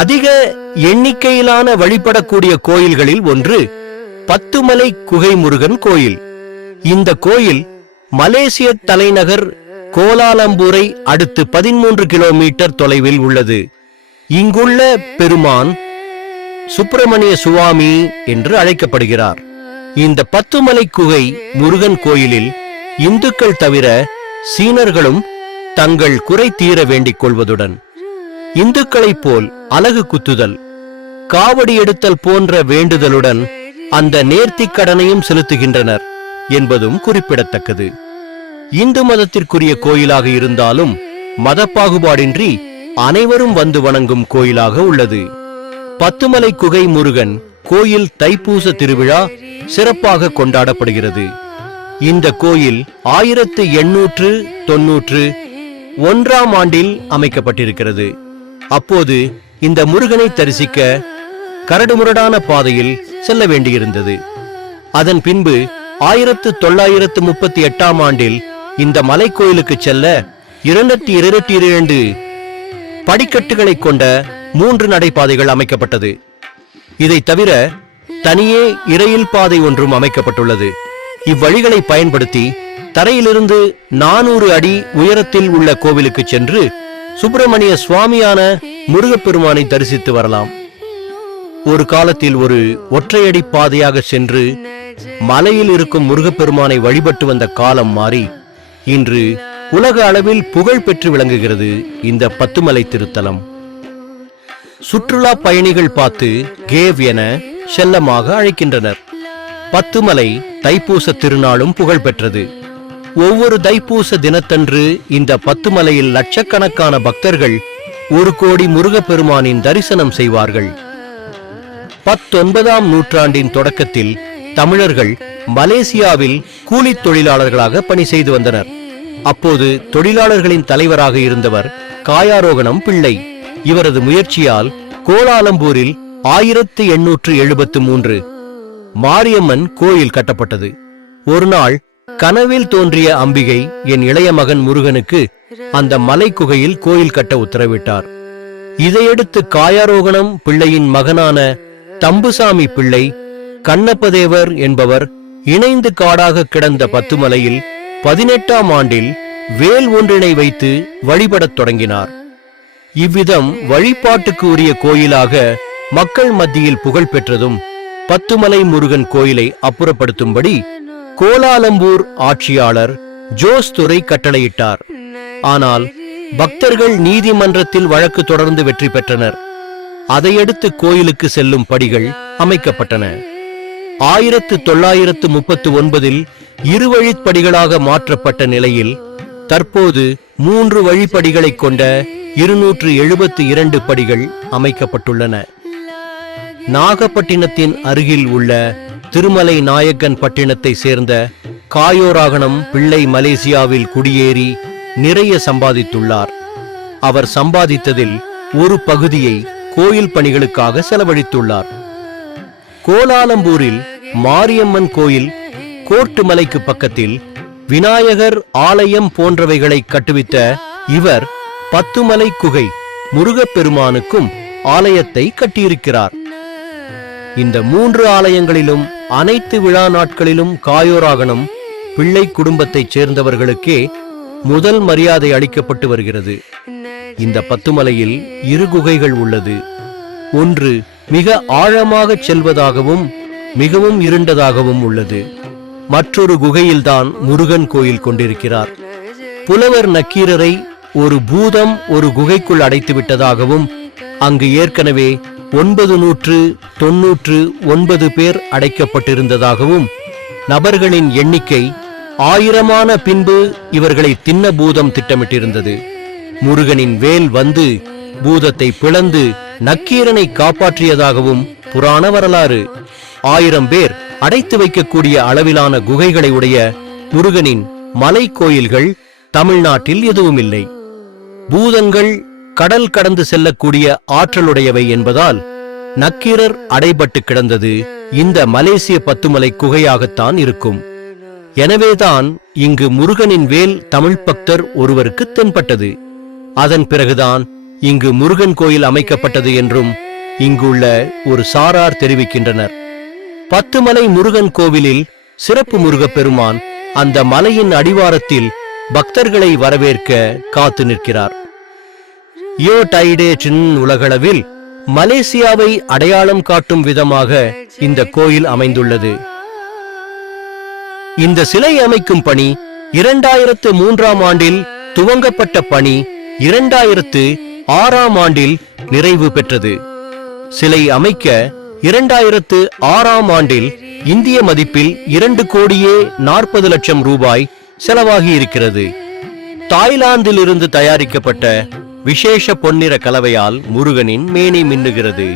அதிக எண்ணிக்கையிலான வழிபடக்கூடிய கோயில்களில் ஒன்று பத்துமலை குகை முருகன் கோயில். இந்த கோயில் மலேசிய தலைநகர் கோலாலம்பூரை அடுத்து 13 கிலோமீட்டர் தொலைவில் உள்ளது. இங்குள்ள பெருமான் சுப்பிரமணிய சுவாமி என்று அழைக்கப்படுகிறார். இந்த பத்துமலை குகை முருகன் கோயிலில் இந்துக்கள் தவிர சீனர்களும் தங்கள் குறை தீர வேண்டிக் கொள்வதுடன் இந்துக்களைப் போல் அலகு குத்துதல், காவடி எடுத்தல் போன்ற வேண்டுதலுடன் அந்த நேர்த்திக் கடனையும் செலுத்துகின்றனர் என்பதும் குறிப்பிடத்தக்கது. இந்து மதத்திற்குரிய கோயிலாக இருந்தாலும் மத பாகுபாடின்றி அனைவரும் வந்து வணங்கும் கோயிலாக உள்ளது. பத்துமலை குகை முருகன் கோயில் தைப்பூச திருவிழா சிறப்பாக கொண்டாடப்படுகிறது. இந்த கோயில் 1891ஆம் ஆண்டில் அமைக்கப்பட்டிருக்கிறது. அப்போது இந்த முருகனை தரிசிக்க கரடுமுரடான பாதையில் செல்ல வேண்டியிருந்தது. அதன் பின்பு 1938ஆம் ஆண்டில் இந்த மலை கோயிலுக்கு செல்ல 222 படிக்கட்டுகளை கொண்ட 3 நடைபாதைகள் அமைக்கப்பட்டது. இதை தவிர தனியே இரயில் பாதை ஒன்றும் அமைக்கப்பட்டுள்ளது. இவ்வழிகளை பயன்படுத்தி தரையிலிருந்து 400 அடி உயரத்தில் உள்ள கோவிலுக்கு சென்று சுப்பிரமணிய சுவாமியான முருகப்பெருமானை தரிசித்து வரலாம். ஒரு காலத்தில் ஒரு ஒற்றையடி பாதையாக சென்று மலையில் இருக்கும் முருகப்பெருமானை வழிபட்டு வந்த காலம் மாறி இன்று உலக அளவில் புகழ் பெற்று விளங்குகிறது இந்த பத்துமலை திருத்தலம். சுற்றுலா பயணிகள் பார்த்து கேவ் என செல்லமாக அழைக்கின்றனர். பத்துமலை தைப்பூச திருநாளும் புகழ் பெற்றது. ஒவ்வொரு தைப்பூச தினத்தன்று இந்த பத்துமலையில் லட்சக்கணக்கான பக்தர்கள் 1 கோடி முருகப்பெருமானின் தரிசனம் செய்வார்கள். 19ஆம் நூற்றாண்டின் தொடக்கத்தில் தமிழர்கள் மலேசியாவில் கூலி தொழிலாளர்களாக பணி செய்து வந்தனர். அப்போது தொழிலாளர்களின் தலைவராக இருந்தவர் காயாரோகணம் பிள்ளை. இவரது முயற்சியால் கோலாலம்பூரில் 1873 மாரியம்மன் கோயில் கட்டப்பட்டது. ஒரு நாள் கனவில் தோன்றிய அம்பிகை என் இளைய மகன் முருகனுக்கு அந்த மலை குகையில் கோயில் கட்ட உத்தரவிட்டார். இதையடுத்து காயாரோகணம் பிள்ளையின் மகனான தம்புசாமி பிள்ளை, கண்ணப்பதேவர் என்பவர் இணைந்து காடாக கிடந்த பத்துமலையில் 18ஆம் ஆண்டில் வேல் ஒன்றினை வைத்து வழிபடத் தொடங்கினார். இவ்விதம் வழிபாட்டுக்கு உரிய கோயிலாக மக்கள் மத்தியில் புகழ் பெற்றதும் பத்துமலை முருகன் கோயிலை அப்புறப்படுத்தும்படி கோலாலம்பூர் ஆட்சியாளர் ஜோஸ் துரை கட்டளையிட்டார். ஆனால் பக்தர்கள் நீதிமன்றத்தில் வழக்கு தொடர்ந்து வெற்றி பெற்றனர். அதையடுத்து கோயிலுக்கு செல்லும் படிகள் அமைக்கப்பட்டன. 1939இல் 2 வழிப்படிகளாக மாற்றப்பட்ட நிலையில் தற்போது 3 வழிப்படிகளை கொண்ட 272 படிகள் அமைக்கப்பட்டுள்ளன. நாகப்பட்டினத்தின் அருகில் உள்ள திருமலை நாயக்கன் பட்டினத்தை சேர்ந்த காயோராகணம் பிள்ளை மலேசியாவில் குடியேறி நிறைய சம்பாதித்துள்ளார். அவர் சம்பாதித்ததில் ஒரு பகுதியை கோயில் பணிகளுக்காக செலவழித்துள்ளார். கோலாலம்பூரில் மாரியம்மன் கோயில், கோர்ட்டு மலைக்கு பக்கத்தில் விநாயகர் ஆலயம் போன்றவைகளை கட்டுவித்த இவர் பத்துமலை குகை முருகப்பெருமானுக்கும் ஆலயத்தை கட்டியிருக்கிறார். இந்த 3 ஆலயங்களிலும் அனைத்து விழா நாட்களிலும் காயோராகணம் பிள்ளை குடும்பத்தைச் சேர்ந்தவர்களுக்கே முதல் மரியாதை அளிக்கப்பட்டு வருகிறது. இந்த பத்துமலையில் 2 குகைகள் உள்ளது. ஒன்று மிக ஆழமாக செல்வதாகவும் மிகவும் இருண்டதாகவும் உள்ளது. மற்றொரு குகையில்தான் முருகன் கோயில் கொண்டிருக்கிறார். புலவர் நக்கீரரை ஒரு பூதம் ஒரு குகைக்குள் அடைத்து விட்டதாகவும் அங்கு ஏற்கனவே 999 பேர் அடைக்கப்பட்டிருந்ததாகவும் நபர்களின் எண்ணிக்கை 1000 பின்பு இவர்களை தின்ன பூதம் திட்டமிட்டிருந்தது. முருகனின் வேல் வந்து பூதத்தை பிளந்து நக்கீரனை காப்பாற்றியதாகவும் புராண வரலாறு. 1000 பேர் அடைத்து வைக்கக்கூடிய அளவிலான குகைகளை உடைய முருகனின் மலை கோயில்கள் தமிழ்நாட்டில் எதுவும் இல்லை. பூதங்கள் கடல் கடந்து செல்லக்கூடிய ஆற்றலுடையவை என்பதால் நக்கீரர் அடைபட்டு கிடந்தது இந்த மலேசிய பத்துமலை குகையாகத்தான் இருக்கும். எனவேதான் இங்கு முருகனின் வேல் தமிழ் பக்தர் ஒருவருக்கு தென்பட்டது. அதன் பிறகுதான் இங்கு முருகன் கோயில் அமைக்கப்பட்டது என்றும் இங்குள்ள ஒரு சாரார் தெரிவிக்கின்றனர். 10 மலை முருகன் கோவிலில் சிறப்பு முருகப்பெருமான் அந்த மலையின் அடிவாரத்தில் பக்தர்களை வரவேற்க காத்து நிற்கிறார். யோடைடேட்டின் உலகளவில் மலேசியாவை அடையாளம் காட்டும் விதமாக இந்த கோயில் அமைந்துள்ளது. இந்த சிலை அமைக்கும் பணி 2003ஆம் ஆண்டில் துவங்கப்பட்ட பணி 2006ஆம் ஆண்டில் நிறைவு பெற்றது. சிலை அமைக்க 2006ஆம் ஆண்டில் இந்திய மதிப்பில் 2,40,00,000 ரூபாய் செலவாகி இருக்கிறது. தாய்லாந்தில் இருந்து தயாரிக்கப்பட்ட விசேஷ பொன்னிற கலவையால் முருகனின் மேனி மின்னுகிறது.